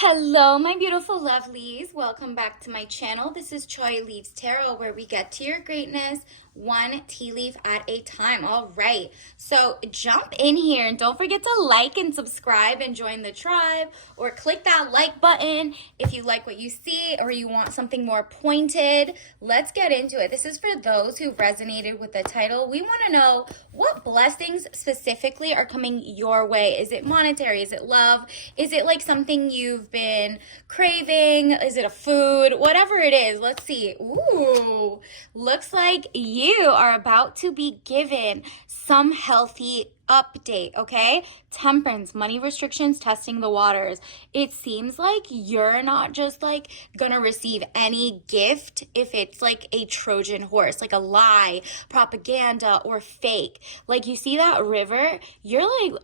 Hello, my beautiful lovelies. Welcome back to my channel. This is Choi Leaves Tarot, where we get to your greatness one tea leaf at a time. All right, so jump in here and don't forget to like and subscribe and join the tribe, or click that like button if you like what you see or you want something more pointed. Let's get into it. This is for those who resonated with the title. We want to know what blessings specifically are coming your way. Is it monetary? Is it love? Is it like something you've been craving? Is it a food? Whatever it is, let's see. Ooh, looks like you are about to be given some healthy update, okay? Temperance, money restrictions, testing the waters. It seems like you're not just like gonna receive any gift if it's like a Trojan horse, like a lie, propaganda, or fake. Like you see that river, you're like,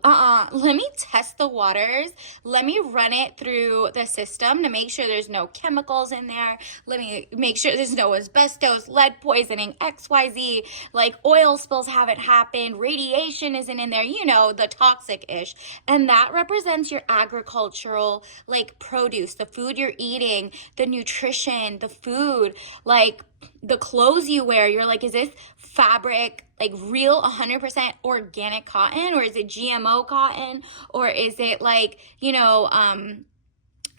let me test the waters. Let me run it through the system to make sure there's no chemicals in there. Let me make sure there's no asbestos, lead poisoning, XYZ, like oil spills haven't happened, radiation isn't in there, the toxic-ish. And that represents your agricultural, like, produce, the food you're eating, the nutrition, the food, like the clothes you wear. You're like, is this fabric like real 100% organic cotton, or is it GMO cotton, or is it like,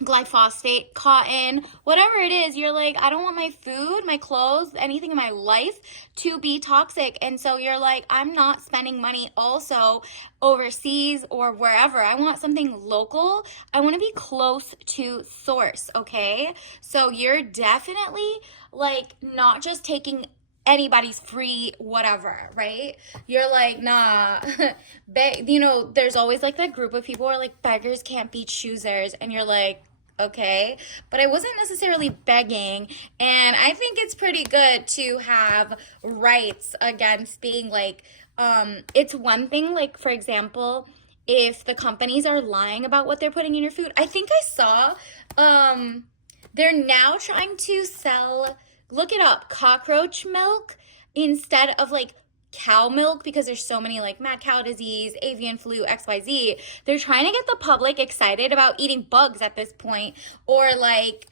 glyphosate cotton? Whatever it is, you're like, I don't want my food, my clothes, anything in my life to be toxic. And so you're like, I'm not spending money also overseas or wherever. I want something local. I want to be close to source. Okay, so you're definitely like not just taking anybody's free whatever, right? You're like, nah. There's always like that group of people where like beggars can't be choosers, and you're like, okay, but I wasn't necessarily begging. And I think it's pretty good to have rights against being like, it's one thing, like, for example, if the companies are lying about what they're putting in your food. I think I saw they're now trying to sell, look it up, cockroach milk instead of like cow milk, because there's so many like mad cow disease, avian flu, XYZ. They're trying to get the public excited about eating bugs at this point, or like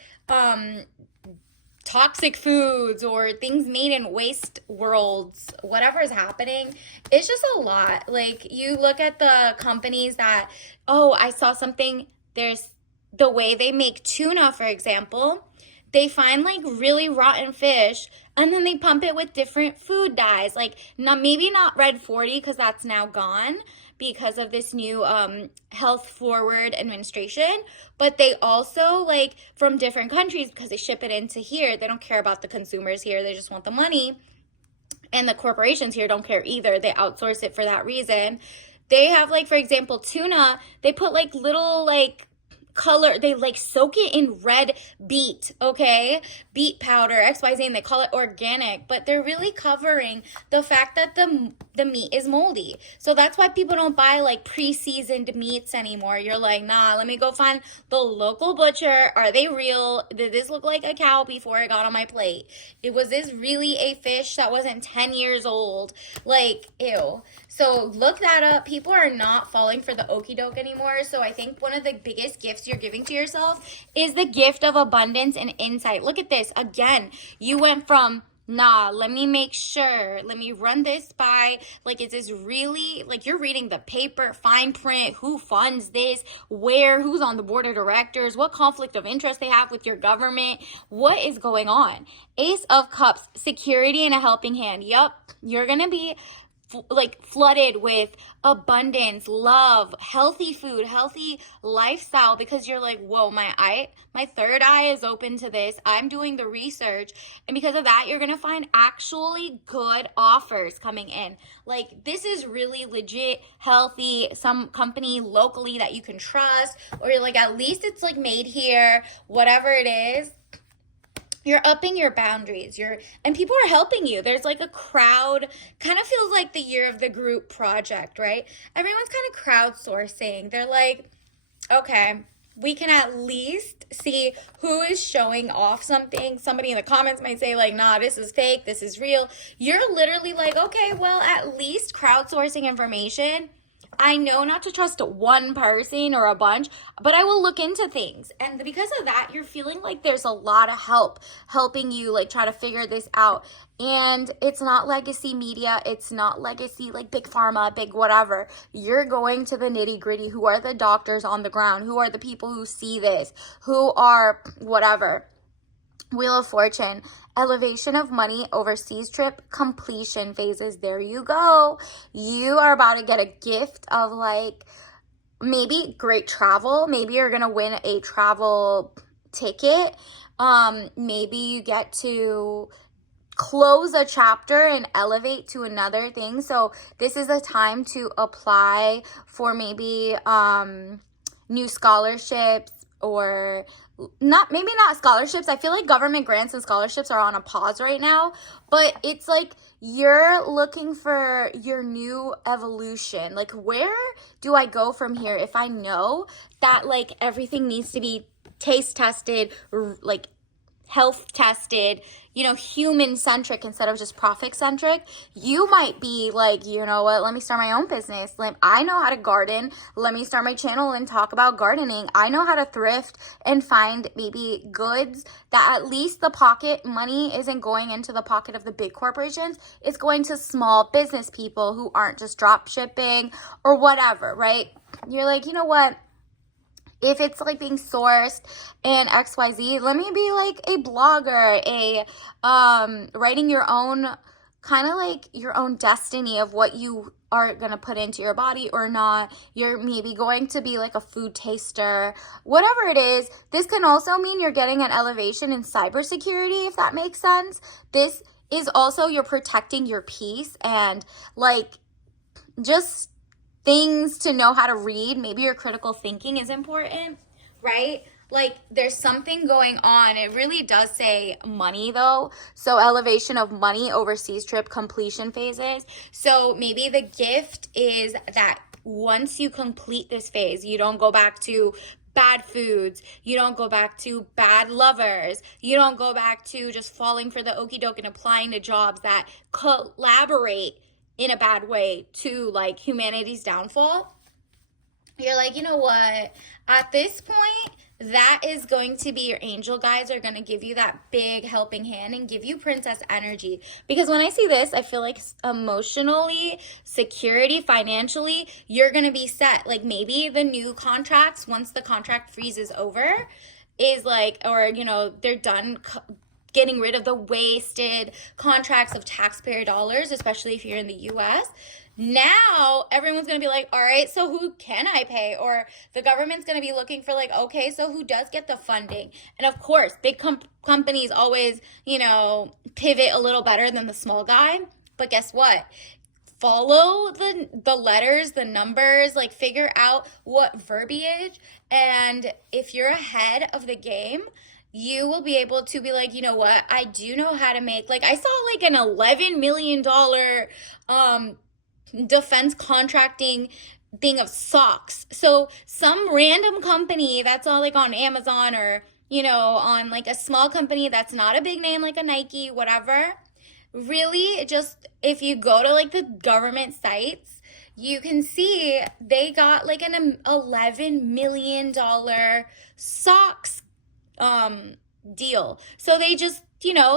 toxic foods or things made in waste worlds. Whatever is happening, it's just a lot. Like, you look at the companies that, oh, I saw something, there's the way they make tuna, for example. They find like really rotten fish, and then they pump it with different food dyes. Like, not, maybe not red 40, because that's now gone because of this new health forward administration, but they also, like, from different countries, because they ship it into here, they don't care about the consumers here, they just want the money. And the corporations here don't care either, they outsource it for that reason. They have, like, for example, tuna, they put like little like color, they like soak it in red beet, okay, beet powder, XYZ, and they call it organic, but they're really covering the fact that the meat is moldy. So that's why people don't buy like pre-seasoned meats anymore. You're like, nah, let me go find the local butcher. Are they real? Did this look like a cow before it got on my plate? Was this really a fish that wasn't 10 years old? Like, ew. So look that up. People are not falling for the okie doke anymore. So I think one of the biggest gifts you're giving to yourself is the gift of abundance and insight. Look at this. Again, you went from, nah, let me make sure, let me run this by, like, is this really, like, you're reading the paper, fine print, who funds this, where, who's on the board of directors, what conflict of interest they have with your government, what is going on. Ace of Cups, security and a helping hand. Yup, you're gonna be like flooded with abundance, love, healthy food, healthy lifestyle, because you're like, whoa, my third eye is open to this. I'm doing the research, and because of that, you're gonna find actually good offers coming in. Like, this is really legit, healthy, some company locally that you can trust, or you're like, at least it's like made here, whatever it is. You're upping your boundaries. And people are helping you. There's like a crowd, kind of feels like the year of the group project, right? Everyone's kind of crowdsourcing. They're like, okay, we can at least see who is showing off something. Somebody in the comments might say like, nah, this is fake, this is real. You're literally like, okay, well, at least crowdsourcing information. I know not to trust one person or a bunch, but I will look into things. And because of that, you're feeling like there's a lot of help helping you like try to figure this out. And it's not legacy media, it's not legacy like big pharma, big whatever. You're going to the nitty gritty. Who are the doctors on the ground? Who are the people who see this? Who are whatever? Wheel of Fortune, elevation of money, overseas trip, completion phases. There you go. You are about to get a gift of like maybe great travel. Maybe you're going to win a travel ticket. Maybe you get to close a chapter and elevate to another thing. So this is a time to apply for maybe new scholarships, or maybe not scholarships. I feel like government grants and scholarships are on a pause right now, but it's like you're looking for your new evolution. Like, where do I go from here if I know that like everything needs to be taste tested, like health tested, human centric instead of just profit centric? You might be like, you know what, let me start my own business. I know how to garden. Let me start my channel and talk about gardening. I know how to thrift and find maybe goods that at least the pocket money isn't going into the pocket of the big corporations. It's going to small business people who aren't just drop shipping or whatever, right? You're like, you know what? If it's like being sourced and XYZ, let me be like a blogger, writing your own kind of like your own destiny of what you are going to put into your body or not. You're maybe going to be like a food taster, whatever it is. This can also mean you're getting an elevation in cybersecurity, if that makes sense. This is also you're protecting your peace and like just things to know how to read. Maybe your critical thinking is important, right? Like there's something going on. It really does say money though. So elevation of money, overseas trip, completion phases. So maybe the gift is that once you complete this phase, you don't go back to bad foods, you don't go back to bad lovers, you don't go back to just falling for the okie doke and applying to jobs that collaborate in a bad way to like humanity's downfall. You're like, you know what? At this point, that is going to be your angel guides are going to give you that big helping hand and give you princess energy. Because when I see this, I feel like emotionally, security, financially, you're going to be set. Like maybe the new contracts, once the contract freezes over, is like, or, they're done getting rid of the wasted contracts of taxpayer dollars, especially if you're in the US. Now everyone's going to be like, all right, so who can I pay? Or the government's going to be looking for like, okay, so who does get the funding? And of course, big companies always, pivot a little better than the small guy. But guess what? Follow the letters, the numbers, like figure out what verbiage. And if you're ahead of the game, you will be able to be like, you know what? I do know how to make, like I saw like an $11 million defense contracting thing of socks. So some random company that's all like on Amazon or, on like a small company that's not a big name like a Nike, whatever. Really, just if you go to like the government sites, you can see they got like an $11 million socks deal. So they just,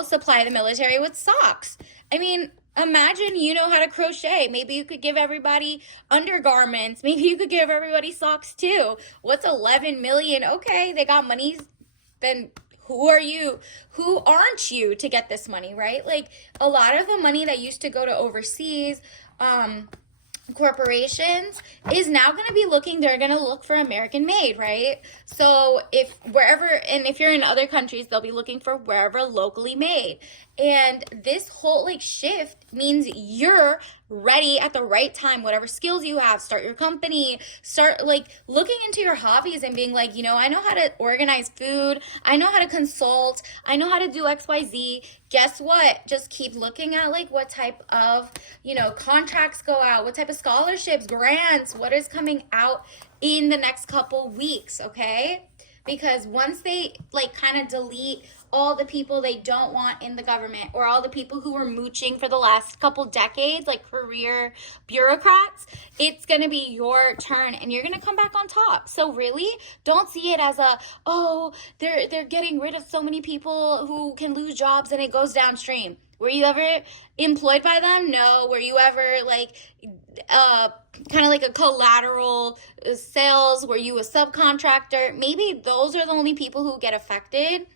supply the military with socks. I mean, imagine you know how to crochet. Maybe you could give everybody undergarments. Maybe you could give everybody socks too. What's 11 million? Okay, they got money. Then who are you? Who aren't you to get this money, right? Like a lot of the money that used to go to overseas, corporations is now going to be they're going to look for American made, right? So if you're in other countries, they'll be looking for wherever locally made. And this whole like shift means you're ready at the right time. Whatever skills you have, start your company, start like looking into your hobbies and being like, I know how to organize food. I know how to consult. I know how to do XYZ. Guess what? Just keep looking at like what type of, contracts go out, what type of scholarships, grants, what is coming out in the next couple weeks. Okay. because once they like kind of delete all the people they don't want in the government, or all the people who were mooching for the last couple decades, like career bureaucrats, it's going to be your turn and you're going to come back on top. So really don't see it as a, oh, they're getting rid of so many people who can lose jobs and it goes downstream. Were you ever employed by them? No. Were you ever like kind of like a collateral sales? Were you a subcontractor? Maybe those are the only people who get affected.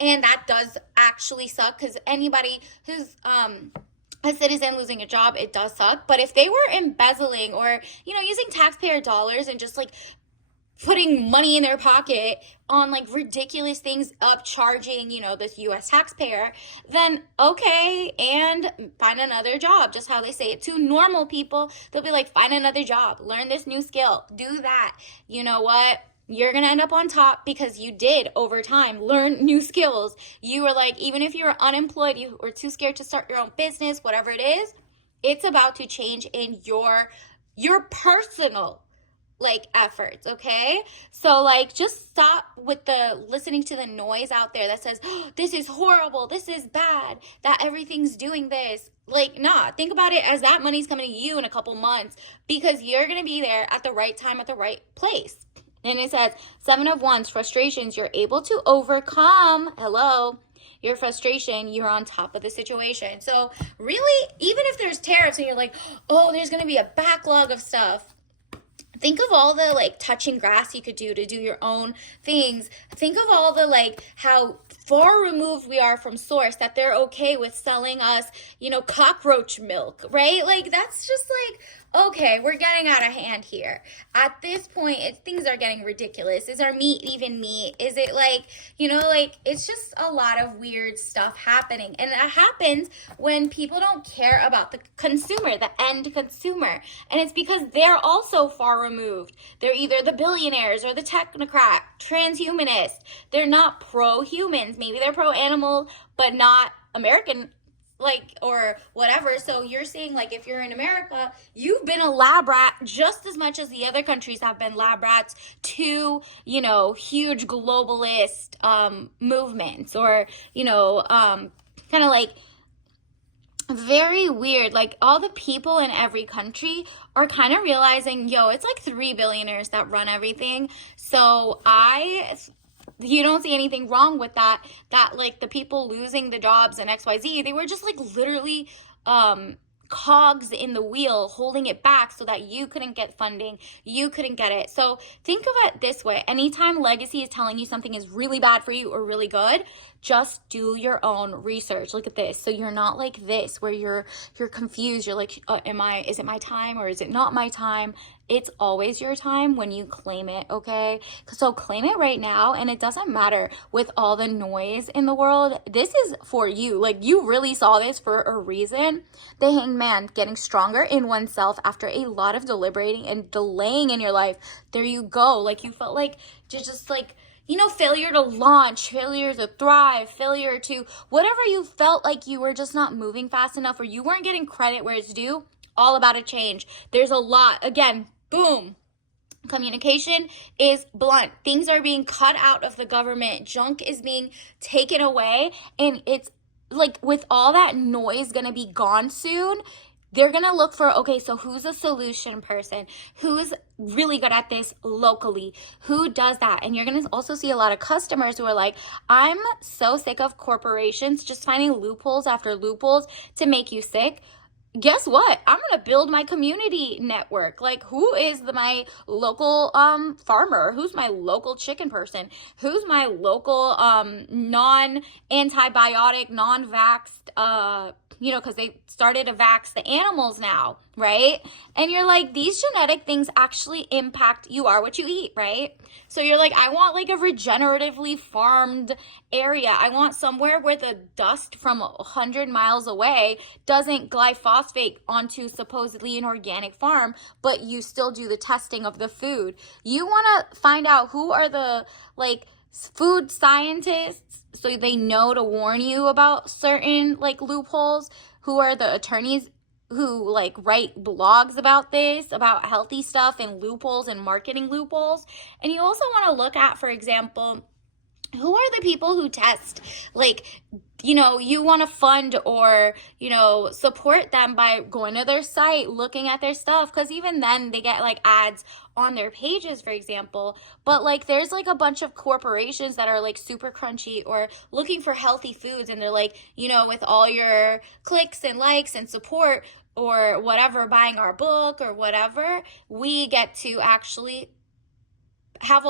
And that does actually suck, because anybody who's a citizen losing a job, it does suck. But if they were embezzling or, using taxpayer dollars and just like putting money in their pocket on like ridiculous things, upcharging, this US taxpayer, then okay, and find another job. Just how they say it to normal people. They'll be like, find another job, learn this new skill, do that. You know what? You're going to end up on top because you did over time learn new skills. You were like, even if you were unemployed, you were too scared to start your own business, whatever it is, it's about to change in your personal like efforts, okay? So like just stop with the listening to the noise out there that says, oh, this is horrible, this is bad, that everything's doing this. Like, nah, think about it as that money's coming to you in a couple months, because you're going to be there at the right time, at the right place. And it says, 7 of Wands, frustrations, you're able to overcome. Hello. Your frustration, you're on top of the situation. So really, even if there's tariffs and you're like, oh, there's going to be a backlog of stuff, think of all the like touching grass you could do to do your own things. Think of all the like how far removed we are from source that they're okay with selling us, cockroach milk, right? Like that's just like, okay, we're getting out of hand here. At this point, things are getting ridiculous. Is our meat even meat? Is it like, it's just a lot of weird stuff happening. And that happens when people don't care about the consumer, the end consumer. And it's because they're also far removed. They're either the billionaires or the technocrat, transhumanist. They're not pro-humans. Maybe they're pro-animal, but not American, or whatever. So you're saying, like, if you're in America, you've been a lab rat just as much as the other countries have been lab rats to, huge globalist movements, or, kind of like very weird. Like all the people in every country are kind of realizing, it's like 3 billionaires that run everything. So you don't see anything wrong with that like the people losing the jobs and XYZ, they were just like literally cogs in the wheel holding it back so that you couldn't get funding, you couldn't get it. So think of it this way: anytime legacy is telling you something is really bad for you or really good, just do your own research. Look at this. So you're not like this where you're confused. You're like, is it my time or is it not my time? It's always your time when you claim it, okay? So claim it right now, and it doesn't matter with all the noise in the world. This is for you. Like, you really saw this for a reason. The Hanged Man, getting stronger in oneself after a lot of deliberating and delaying in your life. There you go. Like, you felt like just like, failure to launch, failure to thrive, failure to whatever you felt like you were just not moving fast enough, or you weren't getting credit where it's due. All about a change. There's a lot. Again, boom. Communication is blunt. Things are being cut out of the government. Junk is being taken away. And it's like, with all that noise going to be gone soon, they're going to look for, okay, so who's a solution person? Who's really good at this locally? Who does that? And you're going to also see a lot of customers who are like, I'm so sick of corporations just finding loopholes after loopholes to make you sick. Guess what? I'm going to build my community network. Like, who is my local farmer? Who's my local chicken person? Who's my local non-antibiotic, non-vaxxed, because they started to vax the animals now, right? And you're like, these genetic things actually impact, you are what you eat, right? So you're like, I want like a regeneratively farmed area. I want somewhere where the dust from 100 miles away doesn't glyphosate onto supposedly an organic farm, but you still do the testing of the food. You want to find out who are the like food scientists, so they know to warn you about certain like loopholes, who are the attorneys who like write blogs about this, about healthy stuff and loopholes and marketing loopholes. And you also want to look at, for example, who are the people who test? Like, you want to fund or, support them by going to their site, looking at their stuff. Because even then they get like ads on their pages, for example. But like, there's like a bunch of corporations that are like super crunchy or looking for healthy foods. And they're like, with all your clicks and likes and support or whatever, buying our book or whatever, we get to actually have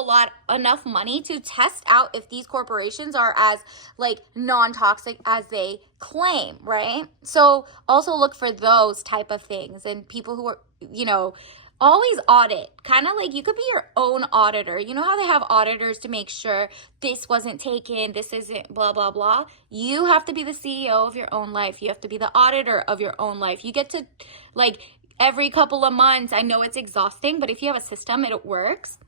enough money to test out if these corporations are as like non-toxic as they claim, right? So also look for those type of things, and people who are, always audit. Kind of like you could be your own auditor. You know how they have auditors to make sure this wasn't taken, this isn't blah, blah, blah. You have to be the CEO of your own life. You have to be the auditor of your own life. You get to like every couple of months, I know it's exhausting, but if you have a system, it works.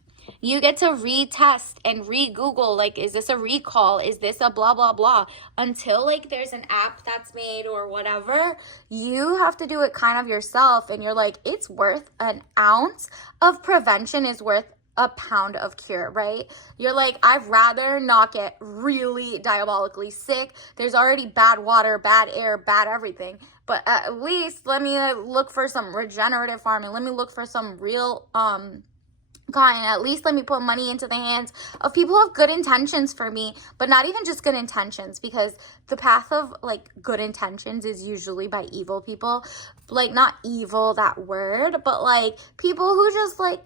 You get to retest and re-Google, like, is this a recall? Is this a blah, blah, blah? Until, like, there's an app that's made or whatever, you have to do it kind of yourself. And you're like, it's worth an ounce of prevention is worth a pound of cure, right? You're like, I'd rather not get really diabolically sick. There's already bad water, bad air, bad everything. But at least let me look for some regenerative farming. Let me look for some real, kind. At least let me put money into the hands of people who have good intentions for me, but not even just good intentions, because the path of like good intentions is usually by evil people. Like, not evil, that word, but like people who just like,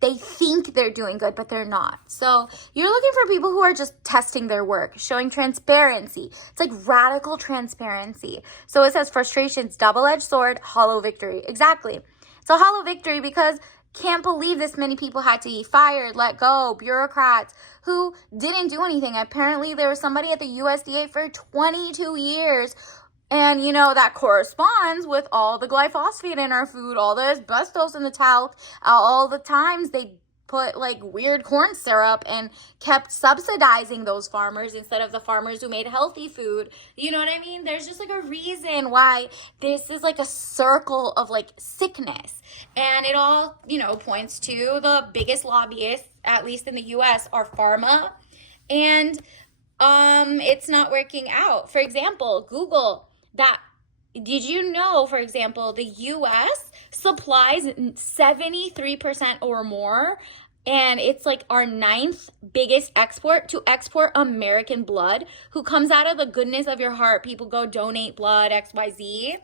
they think they're doing good, but they're not. So you're looking for people who are just testing their work, showing transparency. It's like radical transparency. So it says frustrations, double-edged sword, hollow victory. Exactly. It's a hollow victory because can't believe this many people had to be fired, let go, bureaucrats who didn't do anything. Apparently there was somebody at the USDA for 22 years. And, that corresponds with all the glyphosate in our food, all the asbestos in the talc, all the times they put like weird corn syrup and kept subsidizing those farmers instead of the farmers who made healthy food. You know what I mean? There's just like a reason why this is like a circle of like sickness. And it all, points to the biggest lobbyists, at least in the US, are pharma. And it's not working out. For example, Google. Did you know, for example, the U.S. supplies 73% or more, and it's like our 9th biggest export to export American blood, who comes out of the goodness of your heart. People go donate blood, XYZ.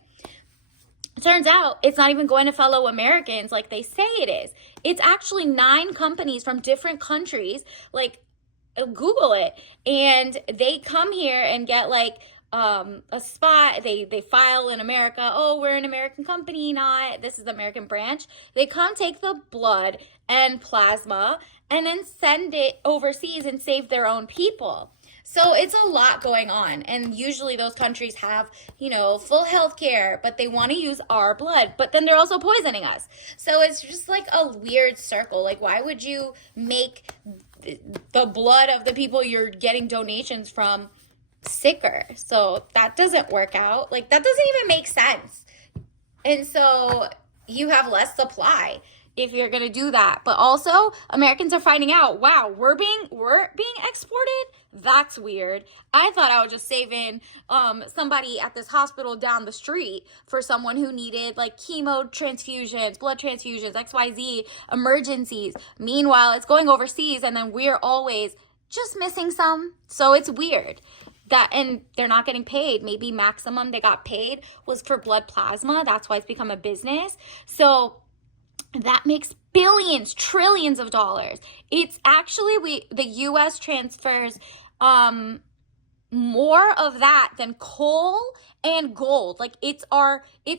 Turns out it's not even going to fellow Americans like they say it is. It's actually 9 companies from different countries, like Google it, and they come here and get like a spot. They file in America. Oh, we're an American company, not this is the American branch. They come take the blood and plasma and then send it overseas and save their own people. So it's a lot going on. And usually those countries have, full health care, but they want to use our blood. But then they're also poisoning us. So it's just like a weird circle. Like, why would you make the blood of the people you're getting donations from sicker? So that doesn't work out. Like, that doesn't even make sense. And so you have less supply if you're going to do that. But also, Americans are finding out, wow, we're being exported? That's weird. I thought I was just saving somebody at this hospital down the street for someone who needed like chemo transfusions, blood transfusions, XYZ, emergencies. Meanwhile, it's going overseas, and then we're always just missing some. So it's weird. And they're not getting paid. Maybe maximum they got paid was for blood plasma. That's why it's become a business. So that makes billions, trillions of dollars. It's actually, the U.S. transfers more of that than coal and gold. Like, it's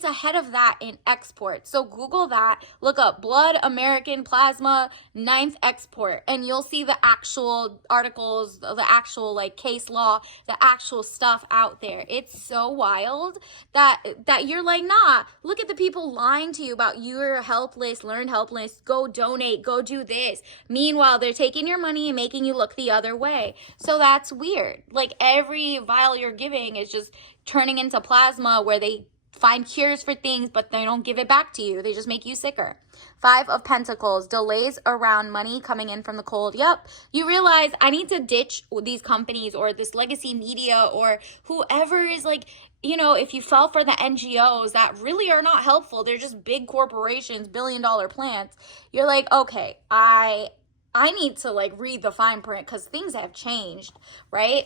ahead of that in export. So Google that, look up blood American plasma 9th export, and you'll see the actual articles, the actual like case law, the actual stuff out there. It's so wild that you're like, nah, look at the people lying to you about you're helpless, learn helpless, go donate, go do this. Meanwhile, they're taking your money and making you look the other way. So that's weird. Like, every vial you're giving is just turning into plasma where they find cures for things, but they don't give it back to you. They just make you sicker. 5 of Pentacles, delays around money coming in from the cold. Yep, you realize I need to ditch these companies or this legacy media or whoever is like, you know, if you fell for the NGOs that really are not helpful, they're just big corporations, billion-dollar plants. You're like, okay, I need to like read the fine print because things have changed, right?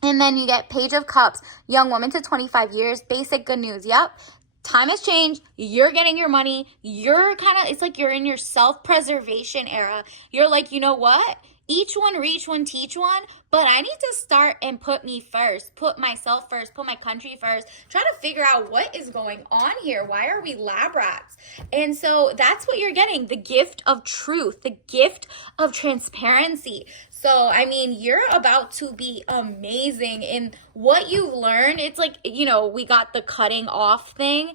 And then you get Page of Cups, young woman to 25 years, basic good news. Yep. Time has changed. You're getting your money. You're kind of, it's like you're in your self-preservation era. You're like, you know what? Each one reach one, teach one, but I need to start and put me first, put myself first, put my country first, try to figure out what is going on here. Why are we lab rats? And so that's what you're getting, the gift of truth, the gift of transparency. So, I mean, you're about to be amazing in what you've learned. It's like, you know, we got the cutting off thing.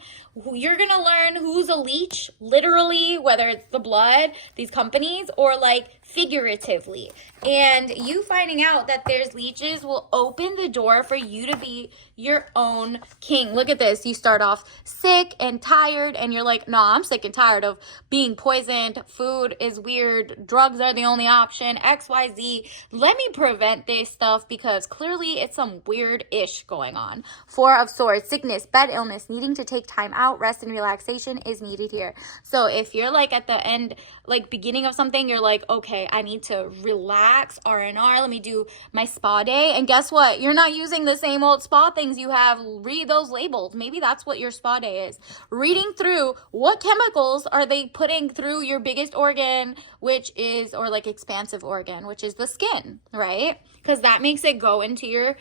You're going to learn who's a leech, literally, whether it's the blood, these companies, or like figuratively. And you finding out that there's leeches will open the door for you to be your own king. Look at this. You start off sick and tired, and you're like, no, I'm sick and tired of being poisoned. Food is weird. Drugs are the only option. XYZ. Let me prevent this stuff because clearly it's some weird-ish going on. 4 of Swords. Sickness, bed illness, needing to take time out, rest and relaxation is needed here. So if you're like at the end, like beginning of something, you're like, okay, I need to relax, R&R, let me do my spa day. And guess what? You're not using the same old spa things you have. Read those labels. Maybe that's what your spa day is. Reading through what chemicals are they putting through your biggest organ, which is, or like expansive organ, which is the skin, right? Because that makes it go into your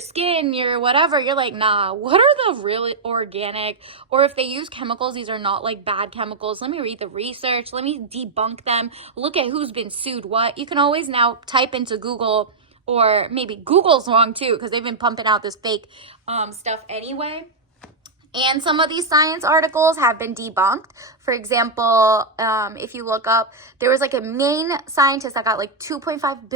skin, your whatever. You're like, nah, what are the really organic, or if they use chemicals, these are not like bad chemicals. Let me read the research. Let me debunk them. Look at who's been sued what. You can always now type into Google, or maybe Google's wrong too because they've been pumping out this fake stuff anyway. And some of these science articles have been debunked. For example, if you look up, there was like a main scientist that got like 2.5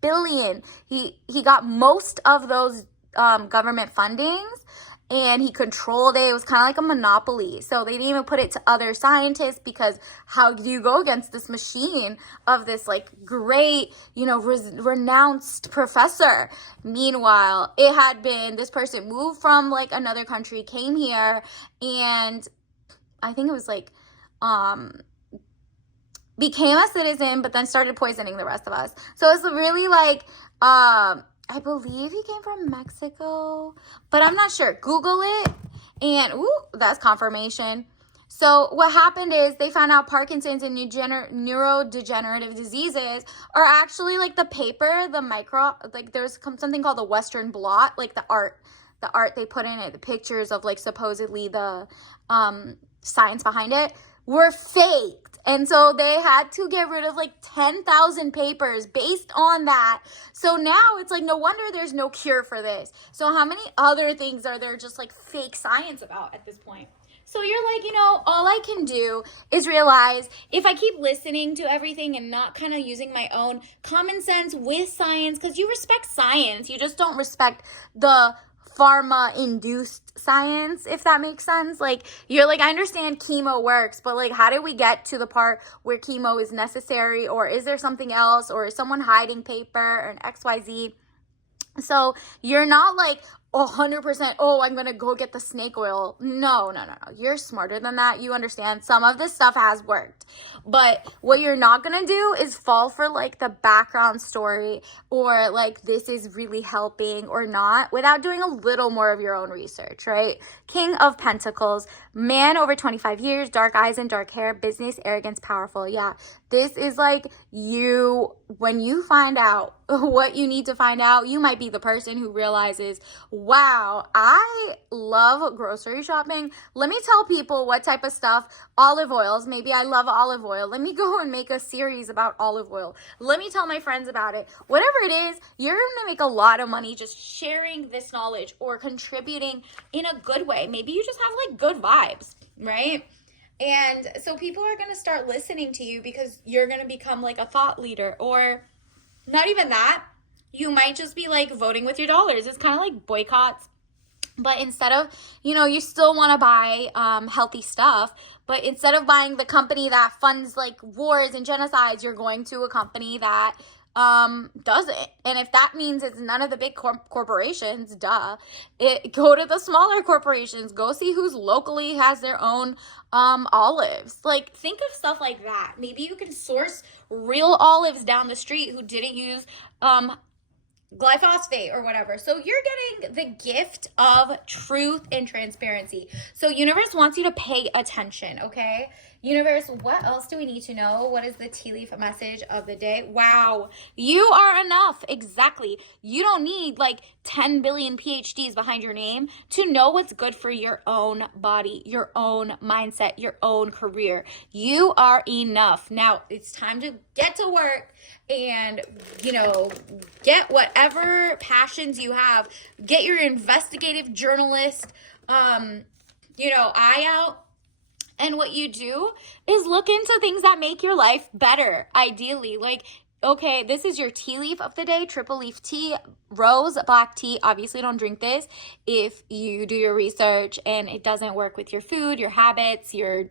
billion. He got most of those government fundings, and he controlled it. It was kind of like a monopoly. So they didn't even put it to other scientists because how do you go against this machine of this like great, you know, renounced professor? Meanwhile, it had been, this person moved from like another country, came here, and I think it was like, became a citizen, but then started poisoning the rest of us. So it's really like, I believe he came from Mexico, but I'm not sure. Google it, and ooh, that's confirmation. So what happened is they found out Parkinson's and neurodegenerative diseases are actually like the paper, the micro, like there's something called the Western blot, like the art they put in it, the pictures of like supposedly the science behind it were faked. And so they had to get rid of like 10,000 papers based on that. So now it's like, no wonder there's no cure for this. So how many other things are there just like fake science about at this point? So you're like, you know, all I can do is realize if I keep listening to everything and not kind of using my own common sense with science, because you respect science, you just don't respect the pharma-induced science, if that makes sense. Like, you're like, I understand chemo works, but like, how did we get to the part where chemo is necessary, or is there something else, or is someone hiding paper, or an XYZ? So you're not like 100%, oh, I'm going to go get the snake oil. No. You're smarter than that. You understand some of this stuff has worked. But what you're not going to do is fall for like the background story or like this is really helping or not without doing a little more of your own research, right? King of Pentacles, man over 25 years, dark eyes and dark hair, business, arrogance, powerful. Yeah, this is like you, when you find out what you need to find out, you might be the person who realizes, wow, I love grocery shopping. Let me tell people what type of stuff, olive oils, maybe I love olive oil. Let me go and make a series about olive oil. Let me tell my friends about it. Whatever it is, you're going to make a lot of money just sharing this knowledge or contributing in a good way. Maybe you just have like good vibes, right? And so people are going to start listening to you because you're going to become like a thought leader, or not even that. You might just be like voting with your dollars. It's kind of like boycotts But instead of, you still want to buy healthy stuff, but instead of buying the company that funds like wars and genocides, you're going to a company that does it. And if that means it's none of the big corporations, duh, go to the smaller corporations, go see who's locally has their own olives. Like, think of stuff like that. Maybe you can source real olives down the street who didn't use glyphosate or whatever. So you're getting the gift of truth and transparency. So universe wants you to pay attention, okay? Universe, what else do we need to know? What is the tea leaf message of the day? Wow, you are enough. Exactly. You don't need like 10 billion PhDs behind your name to know what's good for your own body, your own mindset, your own career. You are enough. Now it's time to get to work and, get whatever passions you have. Get your investigative journalist, eye out. And what you do is look into things that make your life better, ideally. Like, okay, this is your tea leaf of the day, triple leaf tea, rose, black tea. Obviously, don't drink this if you do your research and it doesn't work with your food, your habits, your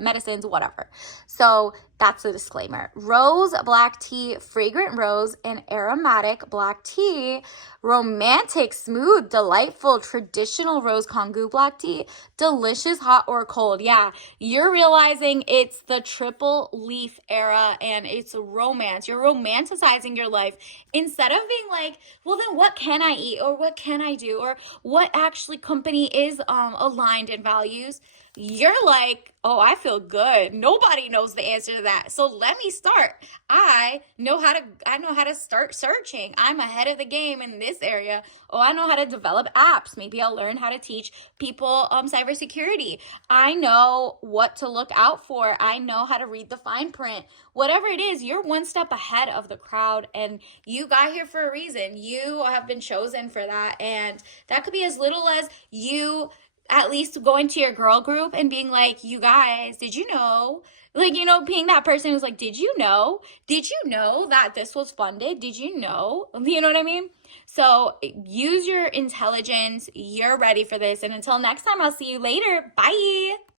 medicines, whatever. So that's the disclaimer. Rose black tea, fragrant rose, and aromatic black tea, romantic, smooth, delightful, traditional rose Kongu black tea, delicious, hot or cold. Yeah, you're realizing it's the triple leaf era and it's romance. You're romanticizing your life instead of being like, well, then what can I eat or what can I do or what actually company is aligned in values. You're like, oh, I feel good. Nobody knows the answer to that. So let me start. I know how to start searching. I'm ahead of the game in this area. Oh, I know how to develop apps. Maybe I'll learn how to teach people cybersecurity. I know what to look out for. I know how to read the fine print. Whatever it is, you're one step ahead of the crowd and you got here for a reason. You have been chosen for that. And that could be as little as you at least going to your girl group and being like, you guys, did you know? Like, being that person who's like, did you know? Did you know that this was funded? Did you know? You know what I mean? So use your intelligence. You're ready for this. And until next time, I'll see you later. Bye.